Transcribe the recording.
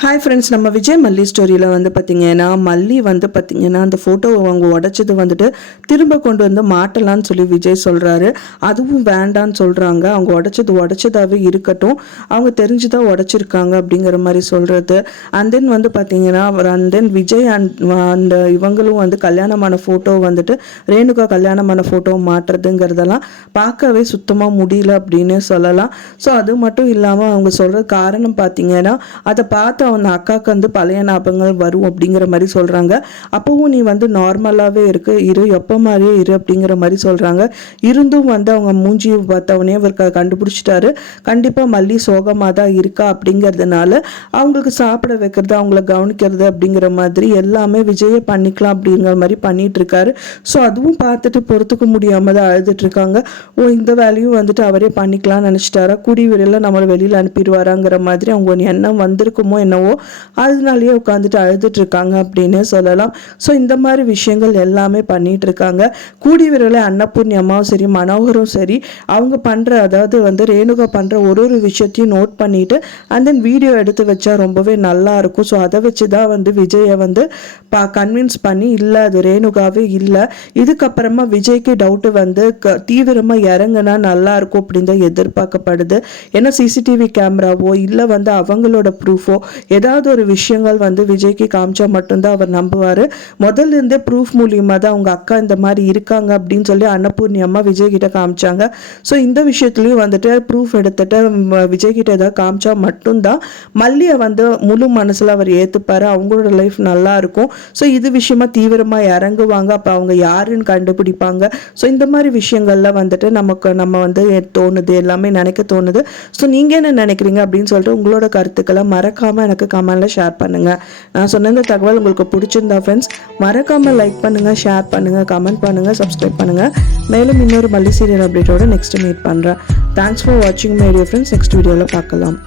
Hi friends, நம்ம விஜய் மல்லி ஸ்டோரியில் வந்து பார்த்திங்கன்னா மல்லி வந்து பார்த்திங்கன்னா அந்த ஃபோட்டோவை அவங்க உடச்சது வந்துட்டு திரும்ப கொண்டு வந்து மாட்டலான்னு சொல்லி விஜய் சொல்கிறாரு. அதுவும் வேண்டான்னு சொல்கிறாங்க. அவங்க உடச்சதாகவே இருக்கட்டும், அவங்க தெரிஞ்சுதான் உடச்சிருக்காங்க அப்படிங்கிற மாதிரி சொல்கிறது. அண்ட் தென் வந்து பார்த்திங்கன்னா அண்ட் தென் விஜய் அந்த இவங்களும் வந்து கல்யாணமான ஃபோட்டோ வந்துட்டு ரேணுகா கல்யாணமான ஃபோட்டோவை மாட்டுறதுங்கிறதெல்லாம் பார்க்கவே சுத்தமாக முடியல அப்படின்னு சொல்லலாம். ஸோ அது மட்டும் இல்லாமல் அவங்க சொல்கிற காரணம் பார்த்திங்கன்னா அதை பார்த்து அந்த அக்காவுக்கு வந்து பழைய ஞாபகங்கள் வரும் அப்படிங்கிற மாதிரி சொல்கிறாங்க. அப்போவும் நீ வந்து நார்மலாகவே இரு எப்போ மாதிரியே இரு அப்படிங்கிற மாதிரி சொல்கிறாங்க. இருந்தும் வந்து அவங்க மூஞ்சியை பார்த்தவனே அவர் கண்டுபிடிச்சிட்டாரு. கண்டிப்பாக மல்லி சோகமாக தான் இருக்கா அப்படிங்கிறதுனால அவங்களுக்கு சாப்பிட வைக்கிறது, அவங்கள கவனிக்கிறது அப்படிங்கிற மாதிரி எல்லாமே விஜயை பண்ணிக்கலாம் அப்படிங்கிற மாதிரி பண்ணிட்டு இருக்காரு. ஸோ அதுவும் பார்த்துட்டு பொறுத்துக்க முடியாமல் தான் அழுதுட்டு இருக்காங்க. இந்த வேலையும் வந்துட்டு அவரே பண்ணிக்கலாம்னு நினச்சிட்டாரா, கூடி விரையில் நம்மளை வெளியில் அனுப்பிடுவாராங்கிற மாதிரி அவங்க எண்ணம் வந்திருக்குமோ என்னவோ, அதனாலேயே உட்காந்துட்டு அழுதுட்டு இருக்காங்க அப்படின்னு சொல்லலாம். ஸோ இந்த மாதிரி விஷயங்கள் எல்லாமே பண்ணிட்டு இருக்காங்க. கூடி விரைவில் அன்னபூர்ணியம்மாவும் சரி, மனோகரும் சரி, அவங்க பண்ற, அதாவது வந்து ரேணுகா பண்ற ஒரு விஷயத்தையும் நோட் பண்ணிட்டு அண்ட் தென் வீடியோ எடுத்து வச்சா ரொம்பவே நல்லா இருக்கும். ஸோ அதை வச்சு தான் வந்து விஜயை வந்து கன்வின்ஸ் பண்ணி இல்லை அது ரேணுகாவே இல்லை, இதுக்கப்புறமா விஜய்க்கு டவுட்டு வந்து தீவிரமாக இறங்குனா நல்லா இருக்கும் அப்படின்னு தான் எதிர்பார்க்கப்படுது. ஏன்னா சிசிடிவி கேமராவோ இல்லை வந்து அவங்களோட ப்ரூஃபோ ஏதாவது ஒரு விஷயங்கள் வந்து விஜய்க்கு காமிச்சா மட்டும்தான் அவர் நம்புவார். முதல்ல இருந்தே ப்ரூஃப் மூலியமாக தான் அவங்க அக்கா இந்த மாதிரி இருக்காங்க அப்படின்னு சொல்லி அன்னபூர்ணி அம்மா விஜய் கிட்ட காமிச்சாங்க. ஸோ இந்த விஷயத்துலையும் வந்துட்டு ப்ரூஃப் எடுத்துட்டு விஜய் கிட்ட ஏதாவது காமிச்சா மட்டும்தான் மல்லியை வந்து முழு மனசில் அவர் ஏற்றுப்பார், அவங்களோட லைஃப் நல்லா இருக்கும். ஸோ இது விஷயமா தீவிரமாக இறங்குவாங்க. அப்போ அவங்க யாருன்னு கண்டுபிடிப்பாங்க. ஸோ இந்த மாதிரி விஷயங்கள்ல வந்துட்டு நம்ம வந்து தோணுது, எல்லாமே நினைக்க தோணுது. ஸோ நீங்கள் என்ன நினைக்கிறீங்க அப்படின்னு சொல்லிட்டு உங்களோட கருத்துக்களை மறக்காமல் எனக்கு கமெண்ட்ல ஷேர் பண்ணுங்க. நான் சொன்ன இந்த தகவல் உங்களுக்கு பிடிச்சிருந்தா ஃப்ரெண்ட்ஸ் மறக்காம லைக் பண்ணுங்க, ஷேர் பண்ணுங்க, கமெண்ட் பண்ணுங்க, சப்ஸ்கிரைப் பண்ணுங்க. மேலும் இன்னொரு மல்லி சீரியல் அப்டேட்டோட நெக்ஸ்ட் மீட் பண்றேன். தேங்க்ஸ் ஃபார் வாட்சிங் மை டியர் ஃப்ரெண்ட்ஸ். நெக்ஸ்ட் வீடியோவில் பார்க்கலாம்.